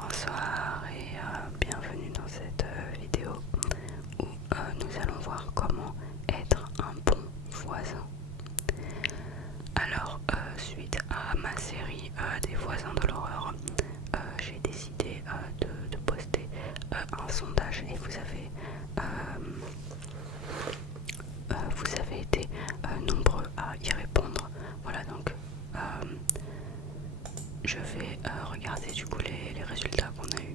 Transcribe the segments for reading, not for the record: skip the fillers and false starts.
Bonsoir et bienvenue dans cette vidéo où nous allons voir comment être un bon voisin. Alors, suite à ma série des voisins de l'horreur, j'ai décidé de poster un sondage et vous avez été nombreux à y répondre. Voilà, donc je vais regarder du coup les résultats qu'on a eu.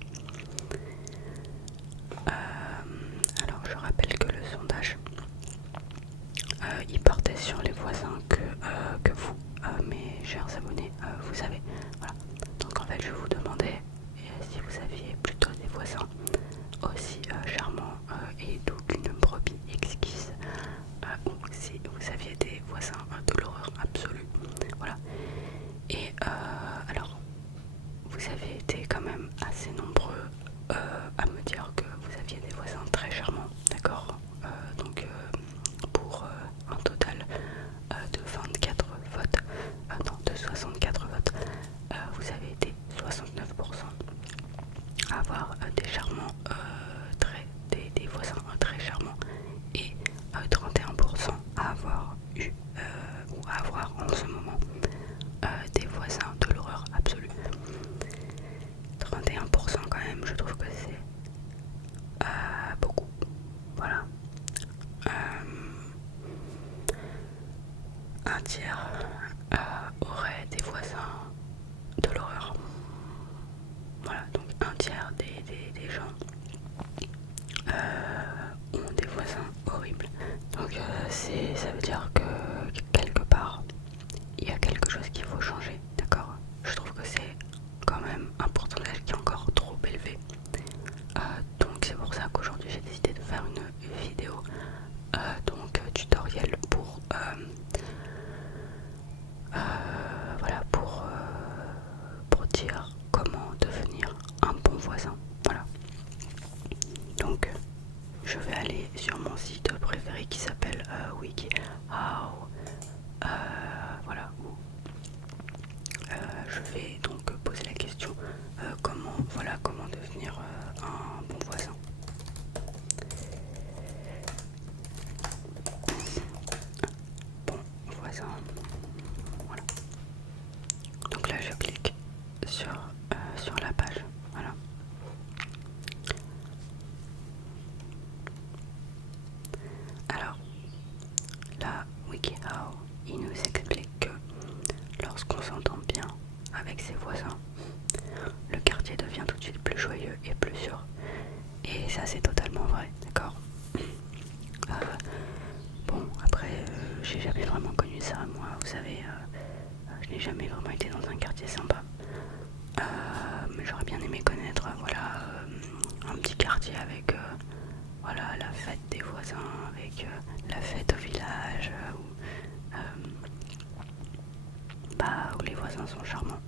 Alors je rappelle que le sondage il portait sur les voisins que vous, mes chers abonnés, vous avez. Voilà. Donc en fait je vous demandais si vous aviez plutôt des voisins aussi charmants et doux qu'une brebis exquise, ou si vous aviez des voisins de l'horreur absolue. Voilà. Et alors vous avez été quand même assez nombreux à me dire que vous aviez des voisins très charmants, d'accord. Donc pour un total de 24 votes, non de 64 votes, vous avez été 69% à avoir des voisins très charmants et 31% à avoir eu ou à avoir en ce moment des voisins de l'horreur absolue. 31% quand même, je trouve que c'est beaucoup. Voilà. Un tiers aurait des voisins de l'horreur. Voilà, donc un tiers des gens ont des voisins horribles. Donc ça veut dire que quelque part, il y a quelque chose qu'il faut changer, d'accord. Je trouve que c'est quand même un pourcentage qui est encore trop élevé. Donc c'est pour ça qu'aujourd'hui j'ai décidé de faire une vidéo tutoriel pour dire comment devenir un bon voisin. Voilà. Donc je vais aller sur mon site préféré qui s'appelle WikiHow. Voilà, où je vais donc poser la question comment devenir un bon voisin. Bon voisin. Voilà. Donc là je clique sur la page. Voilà. Alors là, WikiHow, il nous explique que lorsqu'on s'entend bien avec ses voisins, le quartier devient tout de suite plus joyeux et plus sûr. Et ça c'est totalement vrai, d'accord. Bon après j'ai jamais vraiment connu ça, moi vous savez, je n'ai jamais vraiment été dans un quartier sympa. Mais j'aurais bien aimé connaître un petit quartier avec la fête des voisins, avec la fête au village, où les voisins sont charmants.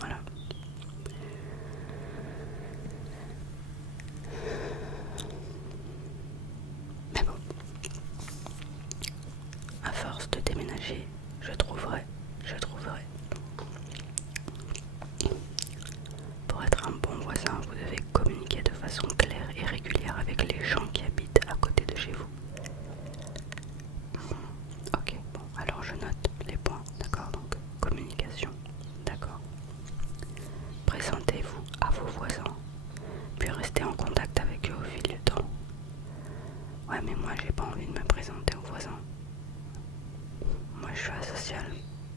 Voilà. Mais bon, à force de déménager, je trouverai. Pour être un bon voisin, vous devez communiquer de façon claire et régulière avec les gens qui habitent à côté de chez vous. Ok, bon, alors je note les points, d'accord, donc communication, d'accord. Présentez-vous à vos voisins, puis restez en contact avec eux au fil du temps. Ouais, mais moi j'ai pas envie de me présenter aux voisins. Moi je suis asocial,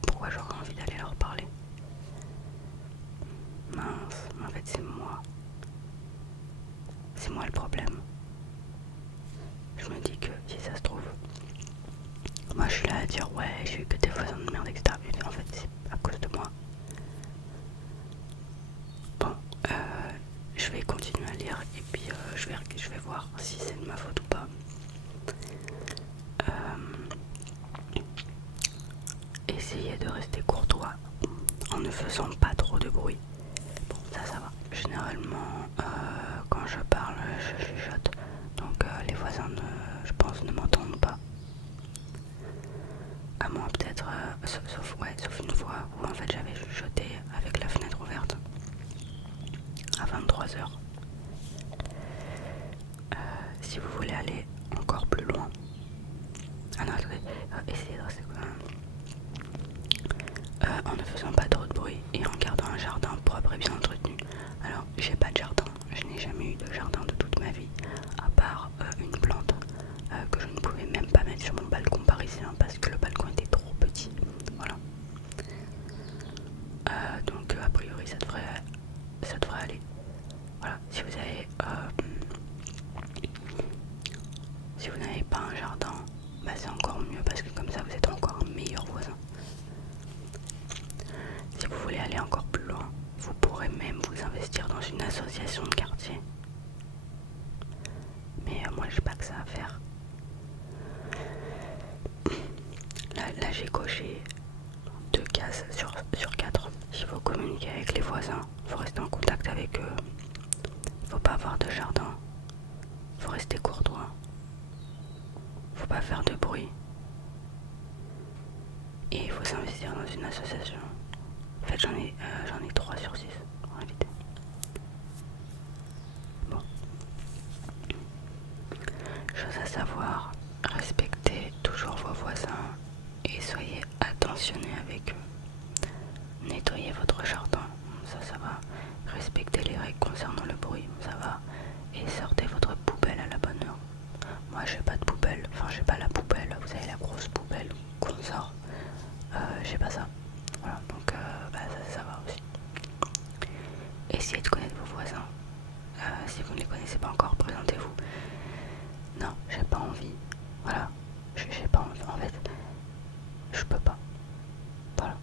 pourquoi j'aurais envie d'aller leur parler? Mince, mais en fait c'est moi. C'est moi le problème. Je me dis que si ça se trouve, moi je suis là à dire ouais j'ai eu que des voisins de merde, etc. Mais en fait c'est à cause de moi. Bon, je vais continuer à lire et puis je vais voir si c'est de ma faute ou pas. Essayez de rester courtois en ne faisant pas trop de bruit. Bon, ça va. Généralement, quand je parle, je chuchote. Donc les voisins, je pense, ne m'entendent pas. À moins peut-être, sauf une fois où en fait j'avais chuchoté avec la fenêtre ouverte. 3 heures. Si vous voulez aller encore plus loin, ah non, attendez, essayez de rester en ne faisant pas trop de bruit et en gardant un jardin propre et bien entretenu. Alors, j'ai pas de jardin, je n'ai jamais eu de jardin de toute ma vie, à part une plante que je ne pouvais même pas mettre sur mon balcon parisien parce que le balcon était trop petit. Voilà. Donc, a priori, ça devrait aller. Voilà, si vous n'avez pas un jardin, bah c'est encore mieux parce que comme ça vous êtes encore un meilleur voisin. Si vous voulez aller encore plus loin, vous pourrez même vous investir dans une association de quartier. Mais moi j'ai pas que ça à faire. Là j'ai coché 2 cases sur 4. Il faut communiquer avec les voisins, il faut rester en contact avec eux, il faut pas avoir de jardin, il faut rester courtois, faut pas faire de bruit et il faut s'investir dans une association. En fait j'en ai 3 sur 6 en réalité. Bon. Chose à savoir, respectez toujours vos voisins et soyez attentionnés avec eux. Nettoyez votre jardin, ça va. Respectez les règles concernant le bruit, ça va. Et sortez votre poubelle à la bonne heure. Moi j'ai pas de poubelle, enfin j'ai pas la poubelle, vous avez la grosse poubelle qu'on sort. J'ai pas ça. Voilà, donc ça va aussi. Essayez de connaître vos voisins. Si vous ne les connaissez pas encore, présentez-vous. Non, j'ai pas envie. Voilà, j'ai pas envie. En fait, je peux pas. Voilà.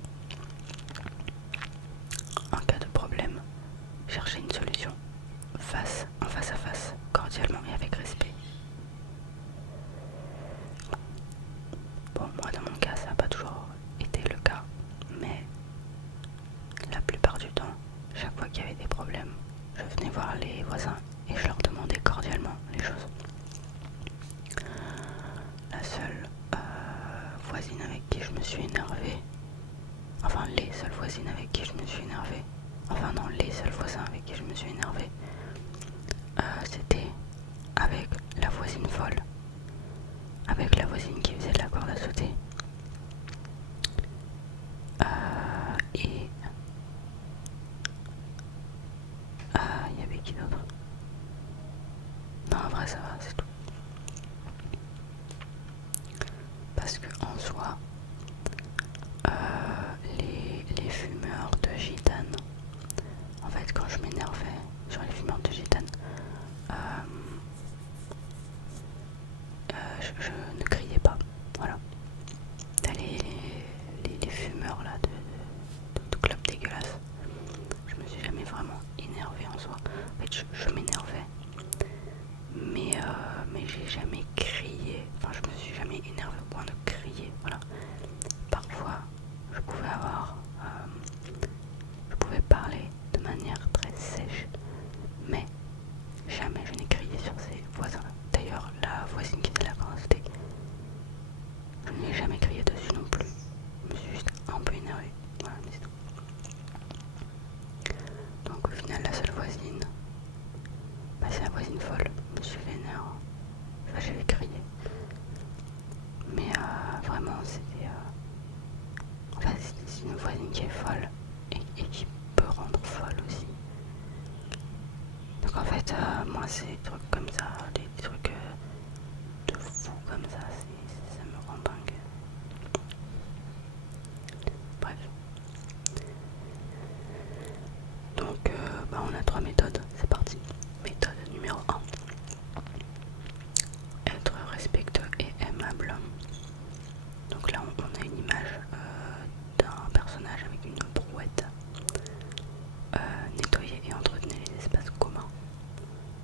En cas de problème, cherchez une solution. En face à face, cordialement et avec respect. Bon, moi dans mon cas, ça n'a pas toujours été le cas, mais la plupart du temps, chaque fois qu'il y avait des problèmes, je venais voir les voisins et je leur demandais cordialement les choses. La seule voisine avec qui je me suis énervée, enfin les seules voisines avec qui je me suis énervée, enfin non, les seuls voisins avec qui je me suis énervée, c'était avec la voisine folle, avec la voisine qui faisait de la corde à sauter, et il y avait qui d'autre? Non, en vrai ça va, c'est tout. Parce que en soi, les fumeurs de gitane, en fait quand je m'énervais sur les fumeurs de gitane, je ne criais pas, voilà. T'as les fumeurs là de club dégueulasse. Je me suis jamais vraiment énervée en soi. En fait je m'énervais, mais j'ai jamais crié. Enfin je me suis jamais énervée au point de crier, voilà. Parfois je pouvais parler de manière très sèche, mais jamais je n'ai crié sur ces voisins. D'ailleurs la voisine qui était là quand c'était, je n'ai jamais crié dessus non plus. Je me suis juste un peu énervée, voilà, mais c'est tout. Donc au final la seule voisine, c'est la voisine folle. Je me suis vénère, enfin j'avais crié, mais vraiment c'était c'est une voisine qui est folle et qui peut rendre folle aussi. Donc en fait moi c'est des trucs comme ça, des trucs de fou comme ça me rend dingue. Bref, donc on a 3 méthodes, c'est parti. Méthode numéro 1, être respectueux et aimable. Donc là on a une image d'un personnage avec une brouette. Nettoyer et entretenir les espaces communs.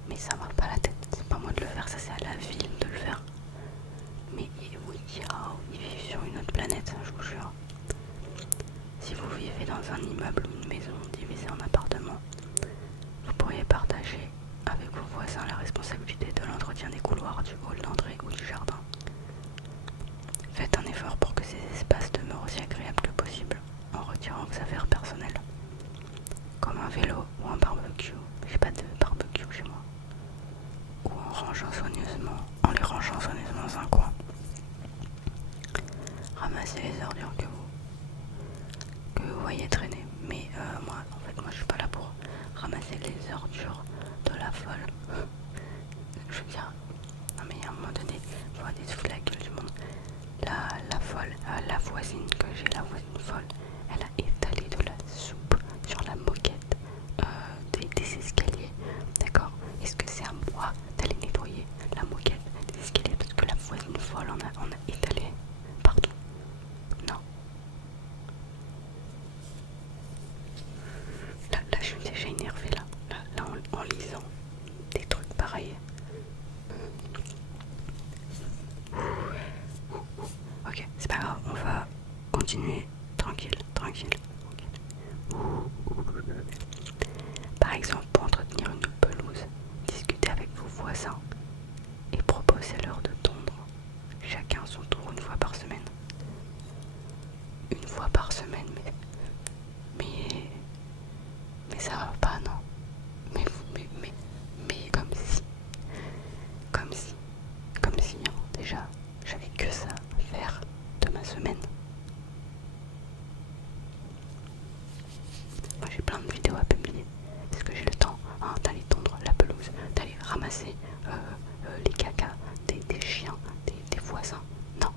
Mais ça va pas la tête, c'est pas moi de le faire, ça c'est à la ville de le faire. Mais oui, ils vivent sur une autre planète, je vous jure. Si vous vivez dans un immeuble ou une maison divisée en appartements, vous pourriez partager avec vos voisins la responsabilité de l'entretien des couloirs, du hall d'entrée ou du jardin. Faites un effort pour que ces espaces demeurent aussi agréables que possible en retirant vos affaires personnelles, comme un vélo ou un barbecue. J'ai pas de les ordures de la folle. Je veux dire, non mais à un moment donné, il faut aller se foutre la gueule du monde. La folle, la voisine que j'ai, la voisine folle, elle a étalé de la soupe sur la moquette des escaliers. D'accord? Est-ce que c'est à moi d'aller nettoyer la moquette des escaliers parce que la voisine folle en a étalé partout? Non. Là, je suis déjà énervée là en lisant des trucs pareils. Ok, c'est pas grave, on va continuer tranquille. Par exemple, pour entretenir une pelouse, discutez avec vos voisins et proposez-leur de tondre chacun son tour une fois par semaine. Une fois par semaine, mais ça va pas, non? Mais comme si, hein, déjà, j'avais que ça à faire de ma semaine. Moi j'ai plein de vidéos à publier. Est-ce que j'ai le temps d'aller tondre la pelouse, d'aller ramasser les cacas des chiens, des voisins? Non.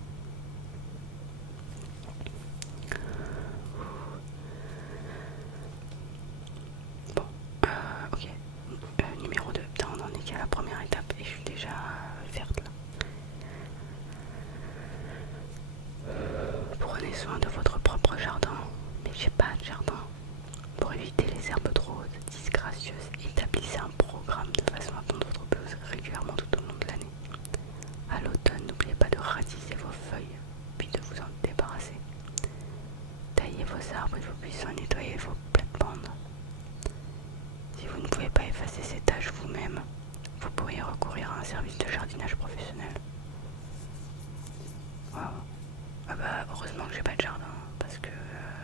Bon, ok. Numéro 2. Putain, on en est qu'à la première étape et je suis déjà verte là. Prenez soin de votre propre jardin. Mais j'ai pas de jardin. Pour éviter les herbes roses disgracieuses, établissez un programme de façon à tondre votre pelouse régulièrement tout au long de l'année. À l'automne, n'oubliez pas de ratisser vos feuilles, puis de vous en débarrasser. Taillez vos arbres et vos buissons et nettoyez vos plates-bandes. Si vous ne pouvez pas effacer ces tâches vous-même, vous pourriez recourir à un service de jardinage professionnel. Wow. Ah bah, heureusement que j'ai pas de jardin, parce que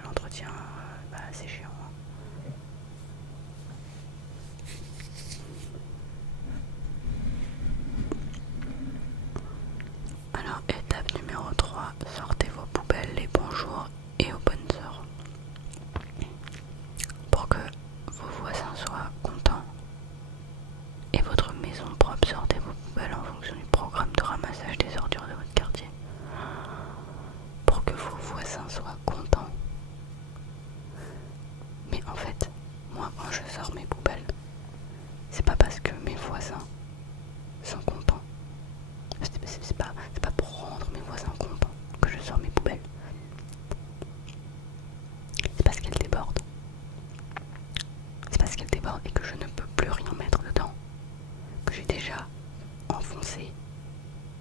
l'entretien, c'est chiant. Alors, étape numéro 3, sortez vos poubelles les bons jours et aux bonnes heures. Pour que vos voisins soient contents et votre maison propre, sortez vos poubelles en fonction du programme de ramassage des ordures de votre quartier. Pour que vos voisins soient contents. Mais en fait, moi quand je sors mes poubelles, c'est pas parce que mes voisins sont contents. C'est pas pour rendre mes voisins contents que je sors mes poubelles. C'est parce qu'elles débordent. C'est parce qu'elles débordent et que je ne peux plus rien mettre dedans. Que j'ai déjà enfoncé,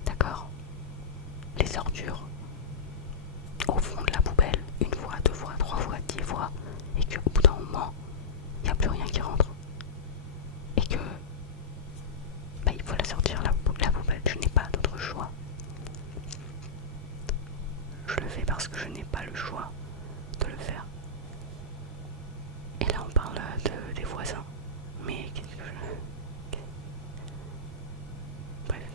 d'accord, les ordures au fond de la poubelle, une fois, 2 fois, 3 fois, 10 fois, et qu'au bout d'un moment, il n'y a plus rien qui rentre. Et que il faut la sortir, la poubelle, je n'ai pas d'autre choix. Je le fais parce que je n'ai pas le choix de le faire. Et là on parle des voisins. Mais qu'est-ce que je... Bref.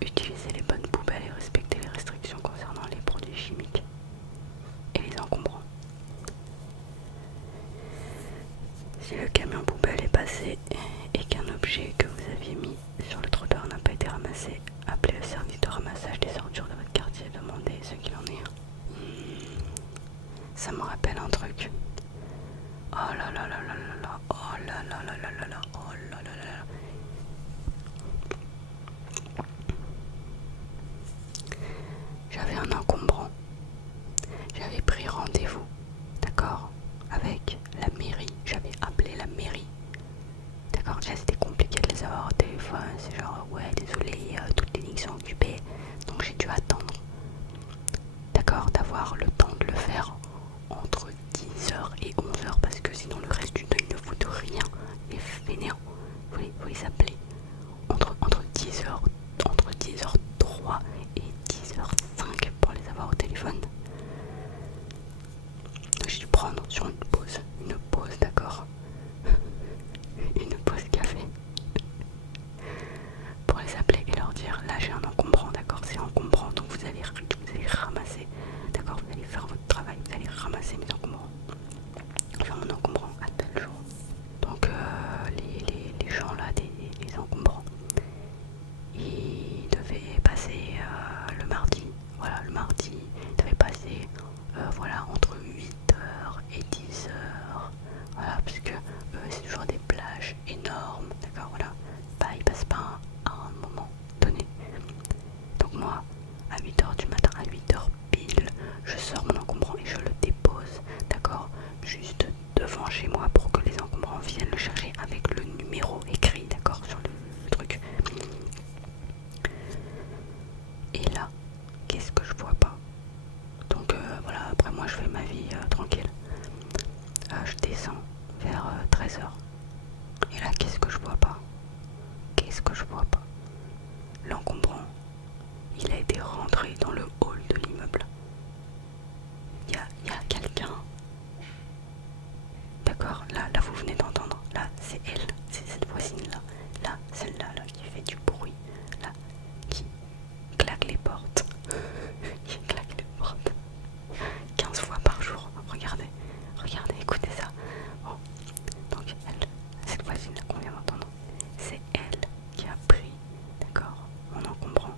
Utilisez les bonnes poubelles et respectez les restrictions concernant les produits chimiques et les encombrants. Si le camion poubelle est passé et qu'un objet que vous aviez mis sur le trottoir n'a pas été ramassé, appelez le service de ramassage des ordures de votre quartier et demandez ce qu'il en est. Ça me rappelle un truc. Oh là là là là là là. Oh là là là là là là. Oh là là là là. J'avais un encombrant. J'avais pris rendez-vous, d'accord, avec la mairie. J'avais appelé la mairie. D'accord, là c'était compliqué de les avoir au téléphone. C'est genre, ouais, désolé, toutes les lignes sont occupées. Donc j'ai dû attendre, d'accord, d'avoir le temps de le faire entre 10h viennent le chercher avec le numéro écrit, d'accord, sur le truc. Et là, qu'est-ce que je vois pas? Donc voilà, après moi je fais ma vie tranquille. Je descends vers 13 h. Et là, qu'est-ce que je vois pas? Qu'est-ce que je vois pas? L'encombrant, il a été rentré dans le hall de l'immeuble. Il y a quelqu'un. D'accord, là vous venez d'entendre. Là, c'est elle, c'est cette voisine-là. Là, celle-là, là, qui fait du bruit. Là, qui claque les portes. Qui claque les portes 15 fois par jour. Regardez, écoutez ça. Bon, donc elle, cette voisine-là qu'on vient d'entendre, c'est elle qui a pris, d'accord, mon encombrant.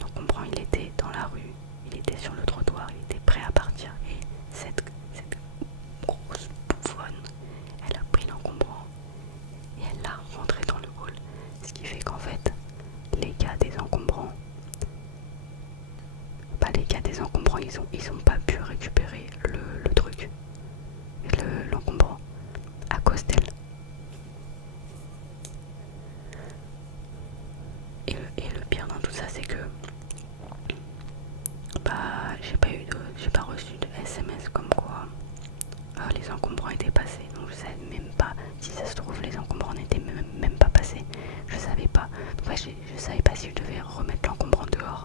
L'encombrant, il était dans la rue, il était sur le trottoir, il était prêt à partir. Et cette grosse bouffonne, elle a pris l'encombrant et elle l'a rentré dans le hall. Ce qui fait qu'en fait, les gars des encombrants, ils ont pas pu récupérer le truc, l'encombrant, à cause d'elle. Et le pire dans tout ça, c'est que j'ai pas reçu de SMS comme quoi les encombrants étaient passés. Donc je savais même pas, si ça se trouve les encombrants n'étaient même pas passés. Je savais pas. Donc ouais, je savais pas si je devais remettre l'encombrant dehors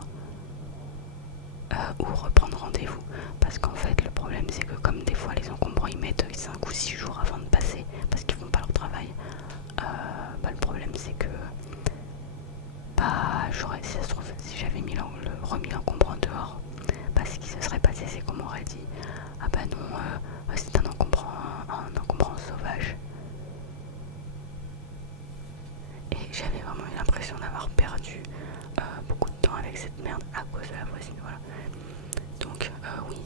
ou reprendre rendez-vous. Parce qu'en fait le problème c'est que comme des fois les encombrants ils mettent 5 ou 6 jours avant de passer parce qu'ils font pas leur travail, le problème c'est que si ça se trouve, si j'avais remis l'encombrant dehors, ce qui se serait passé c'est qu'on m'aurait dit ah bah non, c'est un encombrant sauvage. Et j'avais vraiment eu l'impression d'avoir perdu beaucoup de temps avec cette merde à cause de la voisine, voilà. Donc oui,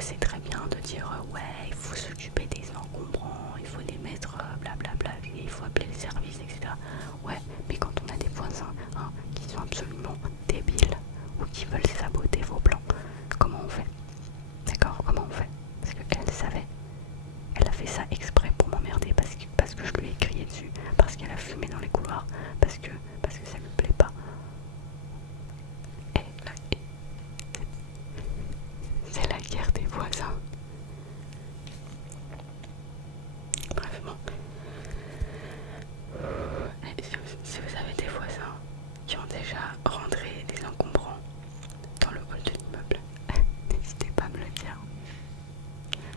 c'est très bien de dire ouais, il faut s'occuper des encombrants, il faut les mettre blablabla, il faut appeler les services, etc. Ouais, mais quand on a des voisins qui sont absolument débiles ou qui veulent saboter vos plans, comment on fait? D'accord, comment on fait? Parce qu'elle savait, elle a fait ça exprès pour m'emmerder parce que je lui ai crié dessus, parce qu'elle a fumé dans les couloirs, parce que ça lui plaît pas. C'est la guerre des voisins. Bref, bon. Si vous avez des voisins qui ont déjà rentré des encombrants dans le hall de l'immeuble, n'hésitez pas à me le dire.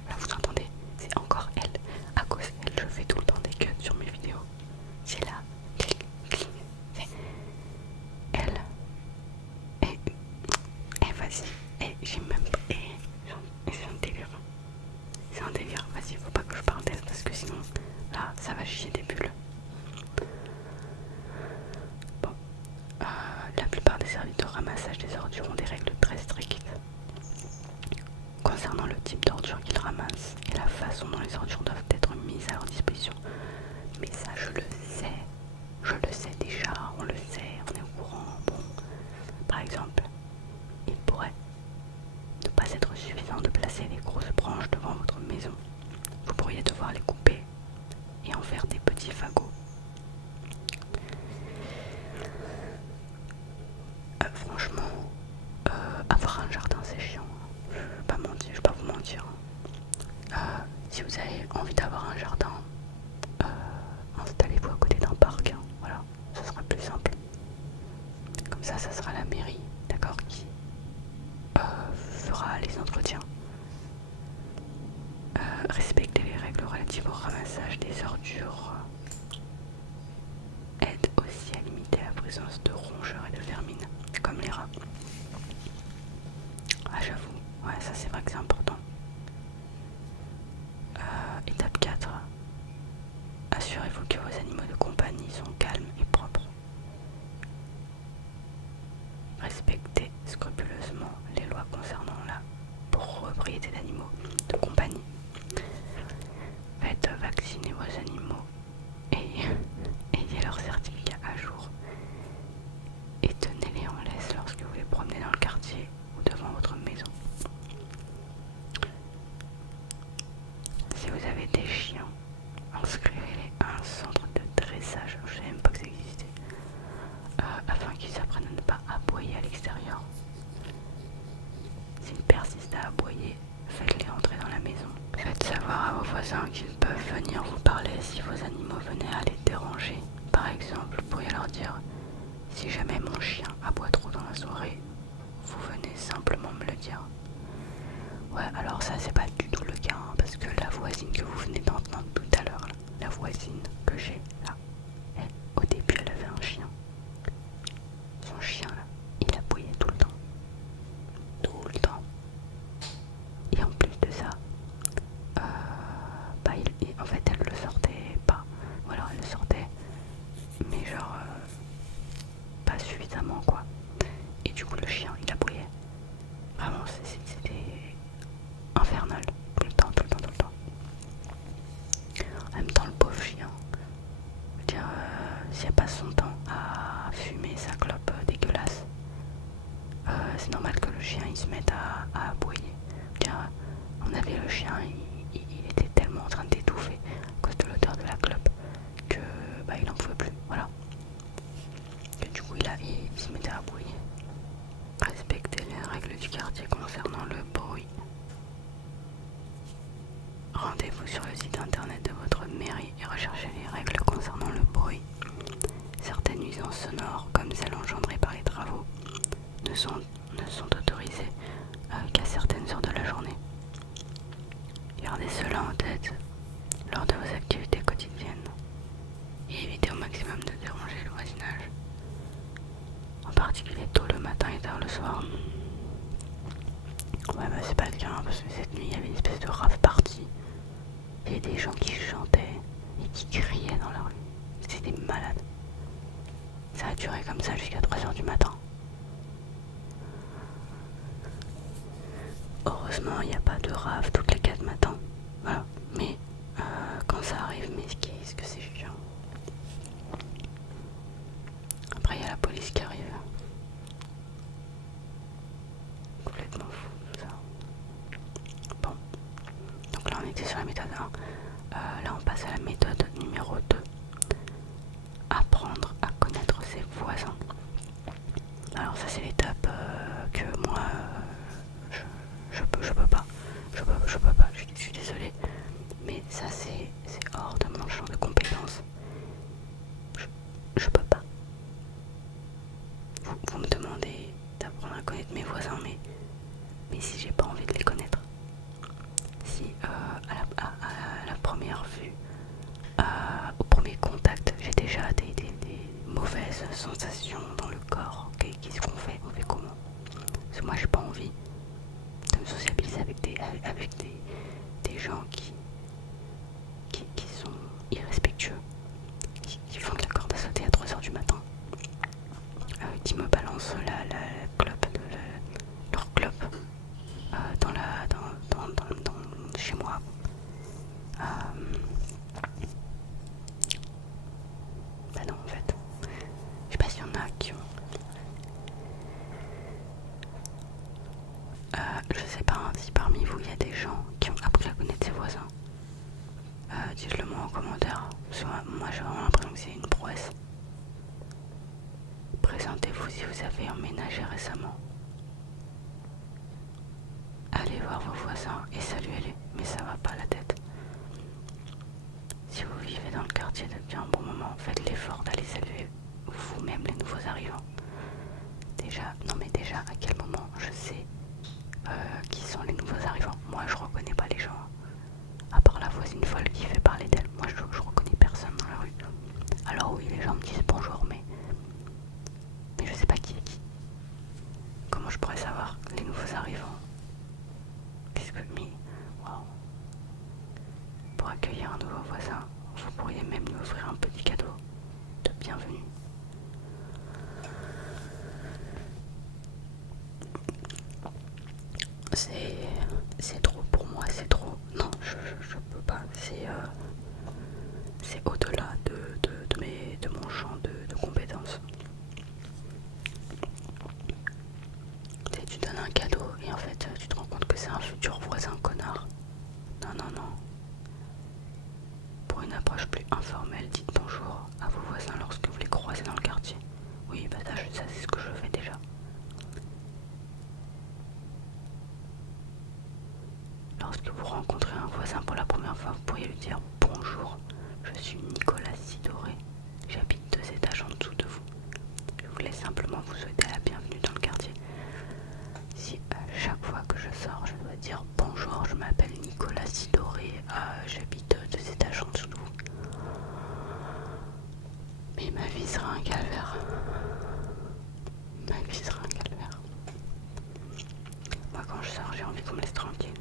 Là vous entendez, c'est encore elle. À cause d'elle, je fais tout le temps des cuts sur mes vidéos. C'est là. C'est elle. Et vas-y. Et j'ai même pas. Et c'est un délire. C'est un délire. Vas-y, faut pas que je parle d'elle parce que sinon, là, ça va chier des bulles. Bon. La plupart des services de ramassage des ordures ont des règles très strictes concernant le type d'ordures qu'ils ramassent et la façon dont les ordures doivent être mises à leur disposition. Mais ça, je le sais déjà, on le sait, on est au courant. Bon, par exemple, il pourrait ne pas être suffisant de placer les grosses branches devant votre maison. Vous pourriez devoir les couper et en faire des petits fagots. Franchement, avoir un jardin c'est chiant. Je vais pas vous mentir. Si vous avez envie d'avoir un jardin, installez-vous à côté d'un parc. Voilà, ce sera plus simple. Comme ça sera la mairie, d'accord, qui fera les entretiens. Respecter les règles relatives au ramassage des ordures aide aussi à limiter la présence de rongeurs et de vermines, comme les rats. Ah j'avoue, ouais ça c'est vrai que c'est important. Étape 4. Assurez-vous que vos animaux de compagnie sont calmes et propres. Respectez scrupuleusement les lois concernant la propriété d'animaux de compagnie. Faites vacciner vos animaux inscrivez-les à un centre de dressage, je savais même pas que ça existait, afin qu'ils apprennent à ne pas aboyer à l'extérieur. S'ils persistent à aboyer, faites-les entrer dans la maison. Faites savoir à vos voisins qu'ils peuvent venir vous parler si vos animaux venaient à les déranger. Par exemple, vous pourriez leur dire: si jamais mon chien aboie trop dans la soirée, vous venez simplement me le dire. Ouais, alors ça c'est pas du tout le cas, hein, parce que la voisine que vous venez d'entendre tout à l'heure, la voisine que j'ai là, au début elle avait un chien. Son chien là, il aboyait tout le temps. Tout le temps. Et en plus de ça, en fait elle le sortait pas. Ou alors elle le sortait, mais genre pas suffisamment quoi. Et du coup le chien il aboyait. Vraiment c'était infernal. Tout le temps, tout le temps, tout le temps. En même temps le pauvre chien, je veux dire, si elle passe son temps à fumer sa clope dégueulasse, c'est normal que le chien il se mette à aboyer. Je veux dire, on avait le chien, il était tellement en train d'étouffer à cause de l'odeur de la clope que il en pouvait plus, voilà. Et du coup il se mettait à aboyer. Respectez les règles du quartier concernant le bruit. Rendez-vous sur le site internet de votre mairie et recherchez les règles concernant le bruit. Certaines nuisances sonores, comme celles engendrées par les travaux, ne sont autorisées qu'à certaines heures de la journée. Gardez cela en tête lors de vos activités quotidiennes et évitez au maximum de déranger le voisinage, en particulier tôt le matin et tard le soir. Ouais, c'est pas le cas, hein, parce que cette nuit il y avait une espèce de rave party. Il y avait des gens qui chantaient et qui criaient dans la rue. C'était malade. Ça a duré comme ça jusqu'à 3h du matin. Heureusement, il n'y a pas de rave toutes les 4 matins. Voilà. Mais quand ça arrive, mais qu'est-ce que c'est chiant. Après, il y a la police qui arrive. Complètement fou tout ça. Bon. Donc là, on était sur la méthode 1. Là, on passe à la méthode numéro 2. Apprendre à connaître ses voisins. Alors ça, c'est l'étape que moi, je peux pas. Je peux pas. Je suis désolée. Mais ça, c'est hors de mon champ de compétences. Je peux pas. Vous me demandez d'apprendre à connaître mes voisins, mais si j'ai pas envie de les connaître, si à la première vue, au premier contact, j'ai déjà des mauvaises sensations dans le corps, qu'est-ce qu'on fait? On fait comment? Parce que moi j'ai pas envie de me sociabiliser avec des gens qui sont irrespectueux, qui font de la corde à sauter à 3h du matin, qui me balancent la clope leur clope chez moi. Non en fait, je sais pas s'il y en a qui ont... je sais pas hein, si parmi vous il y a des gens qui ont appris à connaître ses voisins. Dites-le moi en commentaire, parce que moi j'ai vraiment l'impression que c'est une prouesse. Présentez-vous si vous avez emménagé récemment. Allez voir vos voisins et saluez-les, mais ça va pas la tête. Si vous vivez dans le quartier depuis un bon moment, faites l'effort d'aller saluer vous-même les nouveaux arrivants. Déjà, à quel moment je sais qui sont les nouveaux arrivants? Moi je reconnais pas les gens, à part la voisine folle qui fait parler d'elle. Moi je reconnais personne dans la rue. Alors oui, les gens me disent bonjour, mais je sais pas qui est qui. Comment je pourrais savoir les nouveaux arrivants? Qu'est-ce que... Mais... Wow. Pour accueillir un nouveau voisin, vous pourriez même lui offrir un petit cadeau de bienvenue. C'est trop pour moi, c'est trop. Non, je peux pas. C'est au-delà de mon champ de compétences. Tu donnes un cadeau et en fait tu te rends compte que c'est un futur voisin connard. Non. Pour une approche démarche plus informelle, dites bonjour à vos voisins lorsque vous les croisez dans le quartier. Oui, bah ça c'est ce que je fais déjà. Lorsque vous rencontrez un voisin pour la première fois, vous pourriez lui dire bonjour, je suis Nicolas Sidoré, j'habite 2 étages en dessous de vous. Je voulais simplement vous souhaiter la bienvenue dans le quartier. Si à chaque fois que je sors, je dois dire bonjour, je m'appelle Nicolas Sidoré, j'habite 2 étages en dessous de vous. Mais ma vie sera un calvaire. Ma vie sera un calvaire. Moi quand je sors, j'ai envie qu'on me laisse tranquille.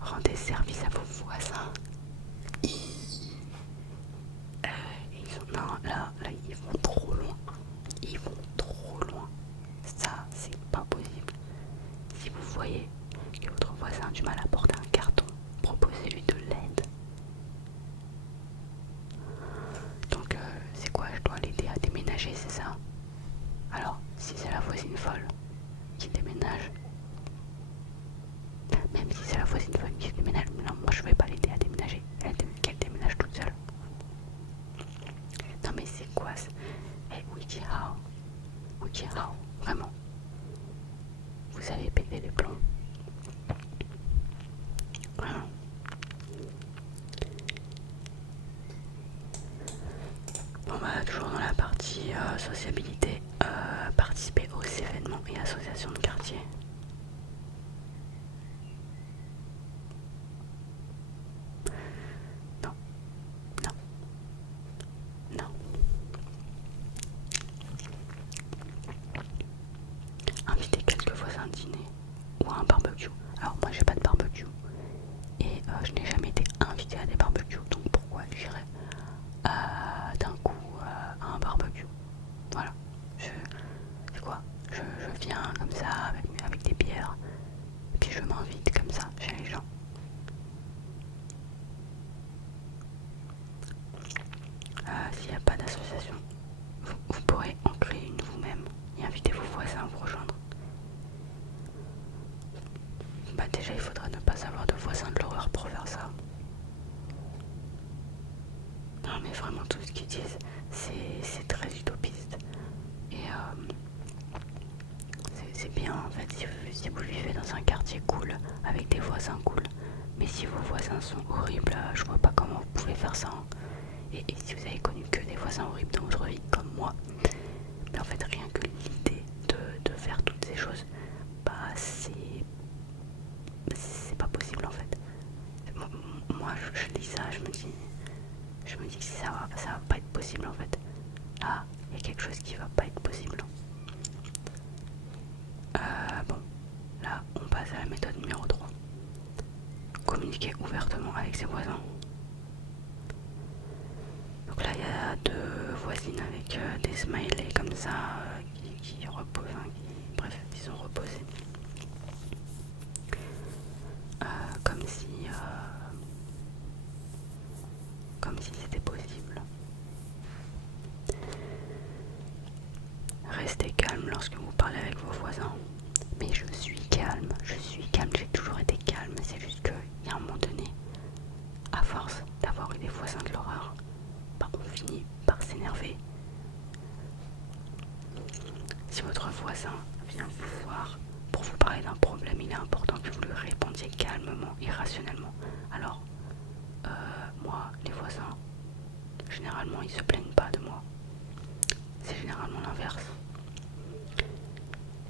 Rendez service à vos voisins. Non, là, ils vont trop loin. Ils vont trop loin. Ça, c'est pas possible. Si vous voyez que votre voisin a du mal à porter un carton, proposez-lui de l'aide. Donc, c'est quoi? Je dois l'aider à déménager, c'est ça? Alors, si c'est la voisine folle qui déménage, même si c'est la voisine folle qui déménage, non, moi je vais pas l'aider à déménager. Qu'elle déménage toute seule. Non mais c'est quoi ça? Hey, WikiHow, vraiment. Vous avez pété les plombs. Vraiment. Bon bah toujours dans la partie sociabilité, participer aux événements et associations de quartier. Non. Inviter quelques voisins à dîner ou à un barbecue. Alors moi j'ai pas de barbecue et je n'ai jamais été invitée à des barbecues, donc pourquoi j'irais d'un coup à un barbecue? Voilà. C'est quoi? Je viens comme ça avec des bières et puis je m'invite comme ça chez les gens. S'il n'y a pas d'association, vous pourrez en créer une vous-même et inviter vos voisins à vous rejoindre. Bah déjà il faudra ne pas avoir de voisins de l'horreur pour faire ça. Non mais vraiment tout ce qu'ils disent c'est très utopiste. Et c'est bien en fait si vous vivez dans un quartier cool avec des voisins cool. Mais si vos voisins sont horribles, je vois pas comment vous pouvez faire ça. Hein. Et si vous avez connu que des voisins horribles dans votre vie comme moi, mais en fait rien que l'idée de faire toutes ces choses, bah c'est pas possible en fait. Moi je lis ça, je me dis que ça va pas être possible en fait. Là, il y a quelque chose qui va pas être possible. Bon, là on passe à la méthode numéro 3. Communiquer ouvertement avec ses voisins. Donc là il y a 2 voisines avec des smileys comme ça qui reposent, bref, ils sont reposés. Comme si c'était possible. Restez calme lorsque vous parlez avec vos voisins. Mais je suis calme, j'ai toujours été calme, c'est juste qu'il y a un moment donné, à force d'avoir eu des voisins de l'horreur, bah on finit par s'énerver. Si votre voisin vient vous voir pour vous parler d'un problème, il est important que vous lui répondiez calmement et rationnellement. Alors, moi, les voisins, généralement ils se plaignent pas de moi. C'est généralement l'inverse.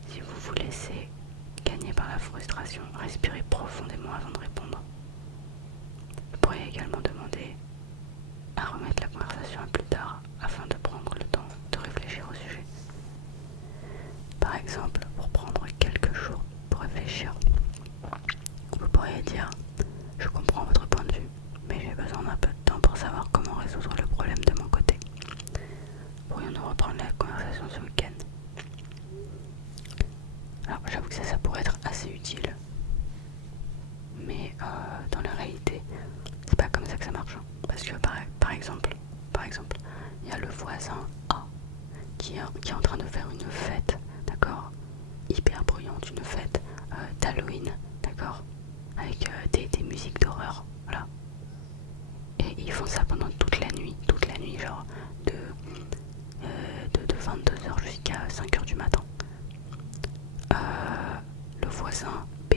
Si vous vous laissez gagner par la frustration, respirez profondément avant de répondre. Vous pourriez également demander à remettre la conversation à plus tard afin de prendre le temps de réfléchir au sujet. Par exemple, pour prendre quelques jours pour réfléchir, vous pourriez dire « Je comprends votre point de vue, mais j'ai besoin d'un peu de temps pour savoir comment résoudre le problème de mon côté. Pourrions-nous reprendre la conversation ce week-end ?» Alors j'avoue que ça pourrait être assez utile, mais dans la réalité, c'est pas comme ça que ça marche. Parce que par exemple, il y a le voisin A qui est en train de faire une fête, d'accord, hyper bruyante, une fête d'Halloween, d'accord, avec des musiques d'horreur, voilà. ils font ça pendant toute la nuit, genre de 22h jusqu'à 5h du matin. Le voisin B,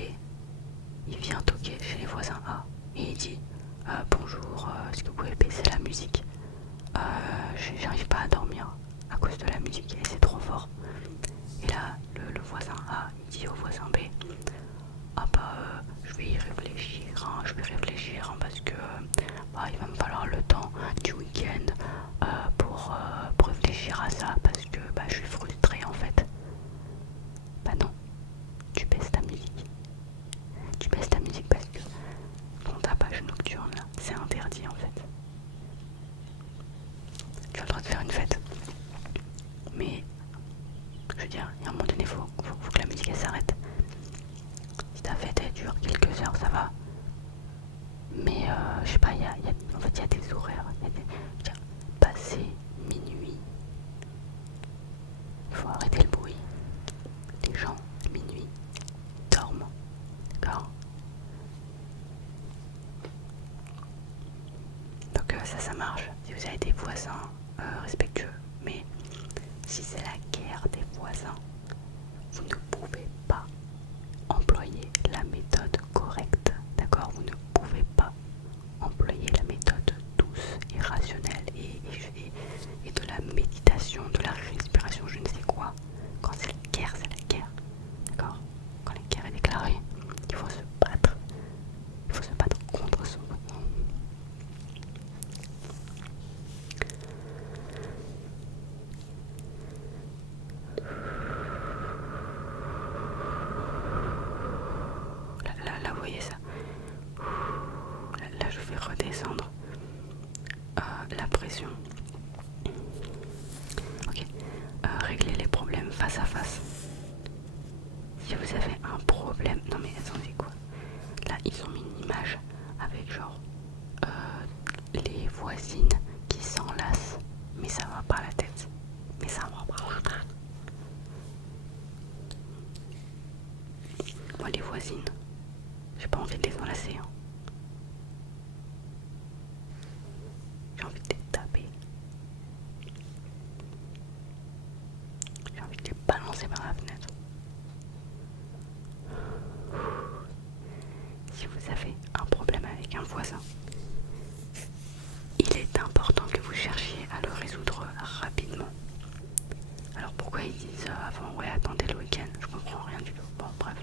il vient toquer chez les voisins A et il dit bonjour, est-ce que vous pouvez baisser la musique? J'arrive pas à dormir à cause de la musique et c'est trop fort. Et là, le voisin A, il dit au voisin B, ah bah je vais y réfléchir, parce que il va me falloir le temps du week-end pour réfléchir à ça parce que je suis frustrée en fait. Bah non, tu baisses ta musique. Tu baisses ta musique parce que ton tapage nocturne là, c'est interdit en fait. Tu as le droit de faire une fête. Mais je veux dire, il y a un moment donné, faut que la musique elle s'arrête. Si ta fête elle dure quelques heures, ça va. Mais je sais pas, en fait il y a des horaires. Passer minuit, il faut arrêter le bruit. Les gens, minuit, dorment. D'accord? Donc ça marche si vous avez des voisins respectueux. Mais si c'est la guerre des voisins, vous ne pouvez pas employer la méthode correcte. D'accord? Vous ne pouvez pas employer la méthode douce et rationnelle et de la méditation, de la respiration, je ne sais quoi. Quand c'est la guerre, c'est la guerre. D'accord? Quand la guerre est déclarée, il faut se battre. Il faut se battre contre son voisin. Là, vous voyez ça? Là, je vais redescendre la pression. Ok. Régler les problèmes face à face. Si vous avez un problème... Non mais attendez quoi. Là, ils ont mis une image avec genre les voisines qui s'enlacent. Mais ça va pas la tête. Mais ça va pas la tête. Moi, les voisines, j'ai pas envie de les enlacer. Hein. J'ai envie de les taper. J'ai envie de les balancer par la fenêtre. Si vous avez un problème avec un voisin, il est important que vous cherchiez à le résoudre rapidement. Alors pourquoi ils disent avant, ouais attendez le week-end, je comprends rien du tout. Bon bref,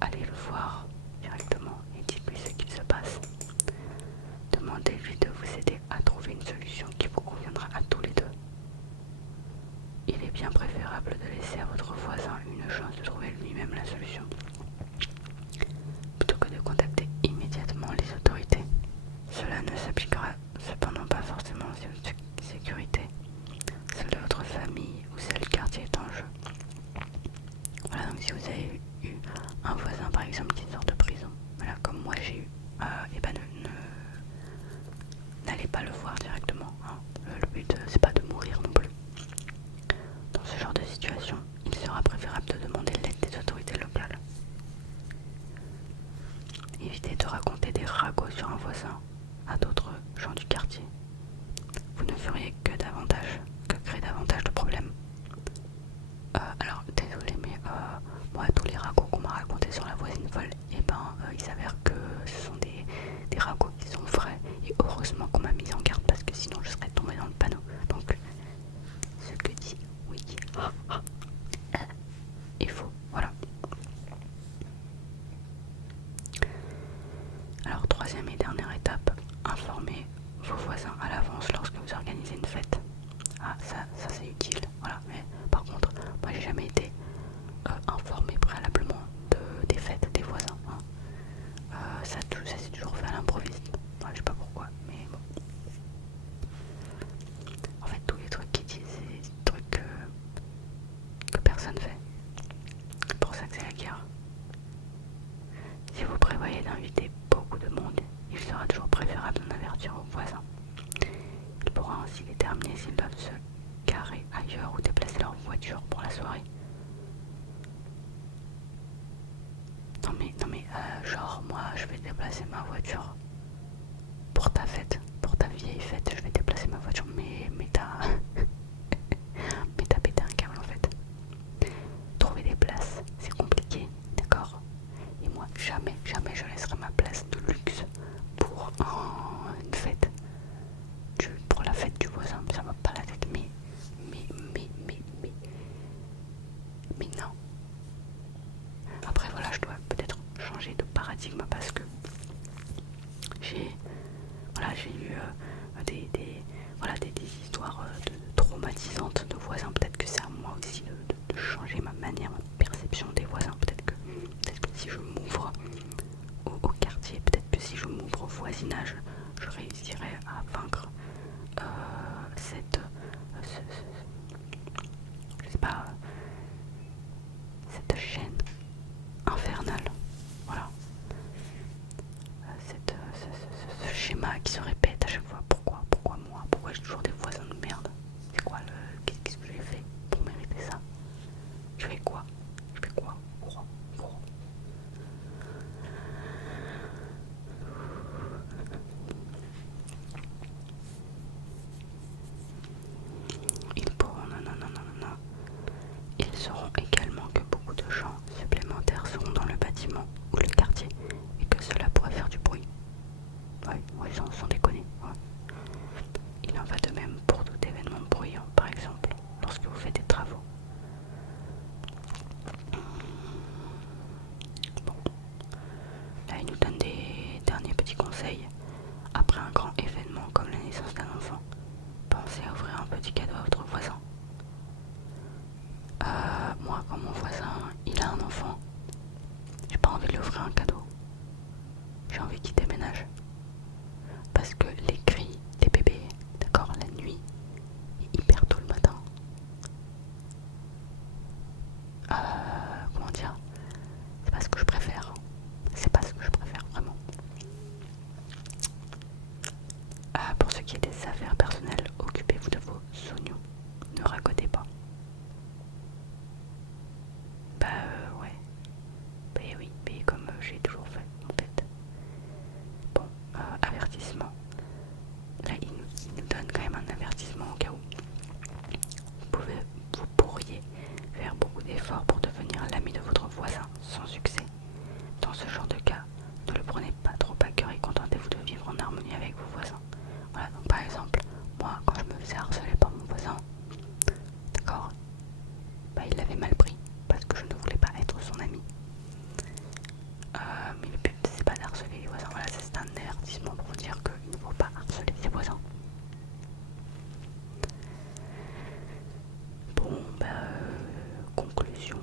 allez le voir directement et dites-lui ce qu'il se passe. Demandez-lui de vous aider à trouver une solution qui vous conviendra à tous les deux. Il est bien préférable de laisser à votre voisin une chance de trouver lui-même la solution, plutôt que de contacter immédiatement les autorités. Cela ne s'appliquera cependant pas forcément si votre sécurité, celle de votre famille ou celle du quartier est en jeu. Voilà, donc si vous avez eu un voisin par exemple qui sort de prison, voilà, comme moi j'ai eu, et ben n'allez pas le voir directement. Hein. Le but c'est pas de mourir non plus. Dans ce genre de situation, il sera préférable de demander l'aide des autorités locales. Évitez de raconter des ragots sur un voisin à d'autres gens du quartier. Vous ne feriez que créer davantage de problèmes. Alors désolé mais moi tous les ragots qu'on m'a racontés sur la voisine folle, et il s'avère que ce sont des ragots qui sont vrais et heureusement qu'on m'a mis en garde parce que sinon je serais tombée dans le panneau. Donc ce que dit Wiki est faux, voilà. Alors troisième et dernière étape, informez vos voisins à l'avance lorsque vous organisez une fête. Ah ça c'est utile, voilà, mais par contre moi j'ai jamais été informé préalablement des fêtes des voisins. Hein. Ça s'est toujours fait à l'improviste. Ouais, je sais pas pourquoi, mais bon. En fait, tous les trucs qu'ils disent, c'est des trucs que personne fait. C'est pour ça que c'est la guerre. Si vous prévoyez d'inviter beaucoup de monde, il sera toujours préférable d'en avertir aux voisins. Il pourra ainsi déterminer s'ils doivent se garer ailleurs ou déplacer leur voiture pour la soirée. Non mais genre moi je vais déplacer ma voiture pour ta fête, pour ta vieille fête, je vais déplacer ma voiture. Mais t'as mais t'as pété un câble en fait. Trouver des places, c'est compliqué, d'accord? Et moi, jamais je laisserai ma place de luxe pour une fête. Pour la fête du voisin, ça va pas la tête. Mais non. Après voilà, je dois peut-être changer de paradigme parce que j'ai eu des histoires traumatisantes de voisins. Peut-être que c'est à moi aussi de changer ma manière, ma perception des voisins. Peut-être que si je m'ouvre au quartier, peut-être que si je m'ouvre au voisinage, je réussirai à vaincre je sais pas, cette chaîne infernale. Voilà. Ce schéma qui se répète à chaque fois. Pourquoi moi? Pourquoi j'ai toujours des voisins de merde? C'est quoi qu'est-ce que j'ai fait pour mériter ça? Je fais quoi? Pourquoi? Ils sauront également que beaucoup de gens supplémentaires seront dans le bâtiment ou le quartier et que cela pourrait faire du bruit. Ouais, sans déconner. Ouais. Il en va de même pour tout événement bruyant, par exemple, lorsque vous faites des travaux. Bon, là il nous donne des derniers petits conseils. Après un grand événement comme la naissance d'un enfant, pensez à offrir un petit cadeau à votre voisin. Moi, quand mon voisin il a un enfant, j'ai pas envie de lui offrir un cadeau. J'ai envie qu'il déménage. Parce que les cris des bébés, d'accord, la nuit, hyper tôt le matin. Comment dire? C'est pas ce que je préfère. C'est pas ce que je préfère, vraiment. Pour ce qui est des affaires personnelles, occupez-vous de vos oignons. Ne racotez pas. Ouais. Oui, comme j'ai toujours fait en fait. Bon, avertissement. Là, il nous donne quand même un avertissement au cas où. Vous pourriez faire beaucoup d'efforts pour devenir l'ami de votre voisin sans succès. Dans ce genre de cas, ne le prenez pas trop à cœur et contentez-vous de vivre en harmonie avec vos voisins. Voilà, donc par exemple, moi quand je me faisais harceler par mon voisin, d'accord, il l'avait mal pris parce que je ne voulais pas être son ami. Mais le but c'est pas d'harceler les voisins, voilà, c'est un avertissement pour dire qu'il ne faut pas harceler ses voisins. Bon, conclusion,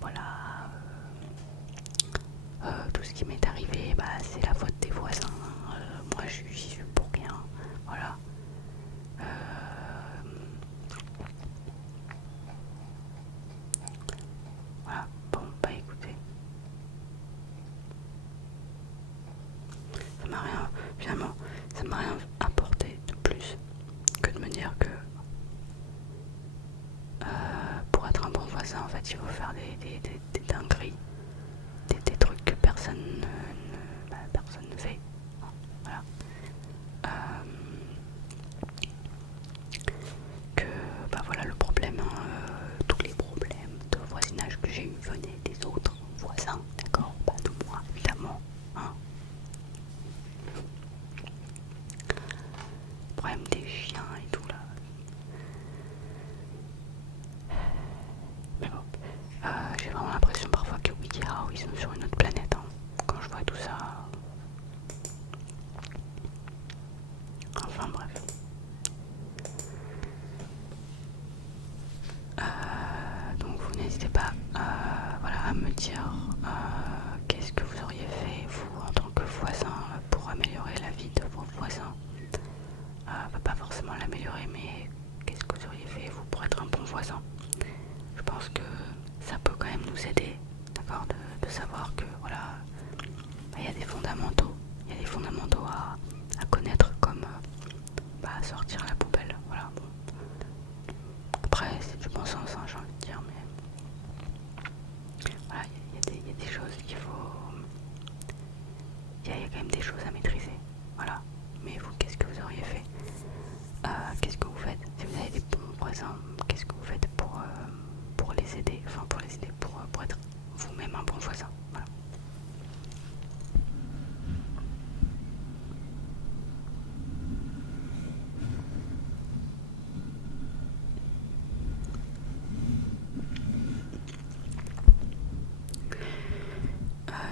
voilà, tout ce qui m'est arrivé, c'est la faute des voisins, moi j'y suis pour rien, voilà. Voilà, bon, écoutez, finalement, ça m'a rien apporté de plus que de me dire que pour être un bon voisin, en fait, il faut faire des dingueries, des trucs que personne ne fait. Voilà. Que, voilà, le problème, tous les problèmes de voisinage que j'ai eu venaient des autres voisins, d'accord, pas de moi, évidemment. Hein. Le problème des chiens et tout là. Mais bon, j'ai vraiment l'impression parfois que WikiHow ils sont sur une autre planète. Hein. Quand je vois tout ça. Enfin bref. Donc vous n'hésitez pas à me dire qu'est-ce que vous auriez fait vous en tant que voisin pour améliorer la vie de vos voisins. Pas forcément l'améliorer, mais qu'est-ce que vous auriez fait vous pour être un bon voisin. Je pense que ça peut quand même nous aider, d'accord, de savoir que voilà, il y a des fondamentaux, à connaître comme sortir la poubelle, voilà. Bon. Après c'est du bon sens, hein, j'ai envie de dire, mais voilà, il y a des choses qu'il faut même des choses à maîtriser. Voilà. Mais vous, qu'est-ce que vous auriez fait? Qu'est-ce que vous faites? Si vous avez des bons voisins, qu'est-ce que vous faites pour les aider? Enfin, pour les aider, pour être vous-même un bon voisin. Voilà.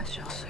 Sur ce,